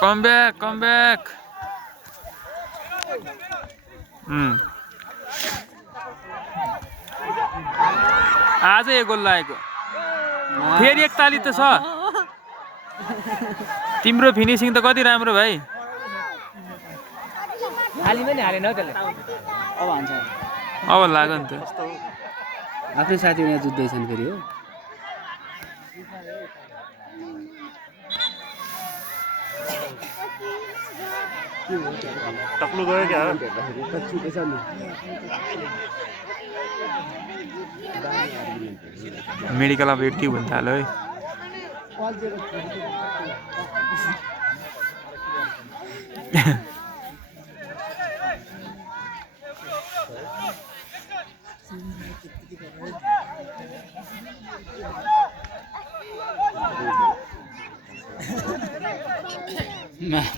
Come back, come back. आज एक goal लागेको फेरि एक ताली त छ तिम्रो फिनिसिङ त कति राम्रो भाइ खाली पनि हालेन त्यसले अब हान्छ अब लाग्यो नि त आफ्नै साथीहरु यहाँ जुत्दैछन् फेरि हो टक्लु गयो क्या मेडिकल अब एक्टिभ हुन थाल्यो है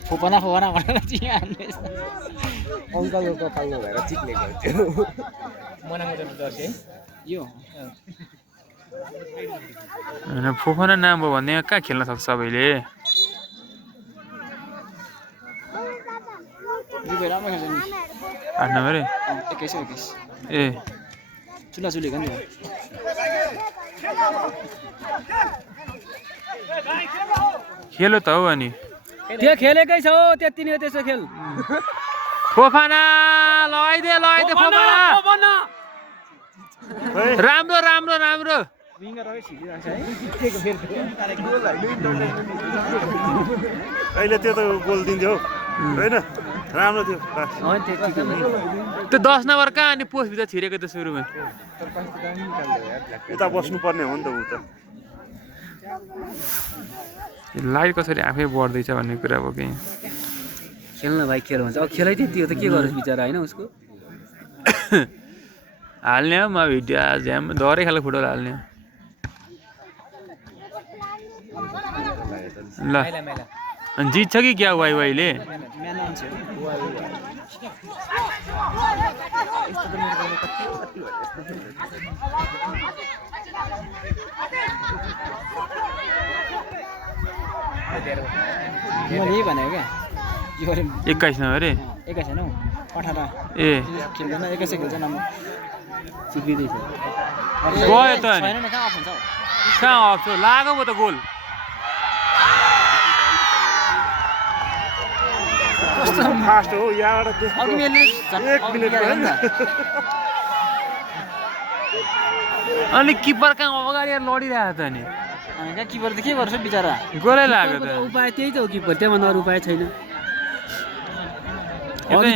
फोपना भनेर चाहिँ अङ्कलको पाल्नु भएर चिक्ने गर्थ्यो मनाङको जर्सी यो हैन फोफना नाम हो भने कहाँ खेल्न सक्छ सबैले दुबई राम्रो खेल्छ नि 8 नम्बर 21 ए चुला चुलेको नि खेलो त हो अनि त्यो खेलेकै छ त्यति नै हो त्यसो खेल फोफाना लगाइदे फोफाना राम्रो राम्रो राम्रो अहिले त्यो त गोल दिन्थ्यो हैन राम्रो थियो त्यो 10 नम्बर कहाँ अनि पोस्ट भित्र छिरेको त सुरुमा यता बस्नु पर्ने हो नि त उ त लाइट कसरी आफै बढ्दैछ भन्ने कुरा हो कि खेल्न भाइ खेल भन्छ अब खेलै त्यति हो त के गरोस् बिचारा हैन उसको हाल्ने हो म भिडियो आज हम डरै खाले फुटबल हाल्ने ल अनि जित्छ कि क्या वाइ वाइले मैले भनेको क्या 21 नम्बर रे 21 हैन 18 ए खेल्दैन 21 खेल्छ नम्बर सिक्रिँदै छ गयो त छैन न कहाँ अफ हुन्छ कहाँ अफ छ लाग्यो म त गोल कस्तो फास्ट हो यहाँबाट अघि मैले 1 मिनेट अनि किपर कहाँ अगाडि लडिरहेको त नि अनि कहाँ किपर त के गर्छ बिचारा गोलै लाग्यो त उपाय त्यही त हो किपर त्यहाँभन्दा अरू उपाय छैन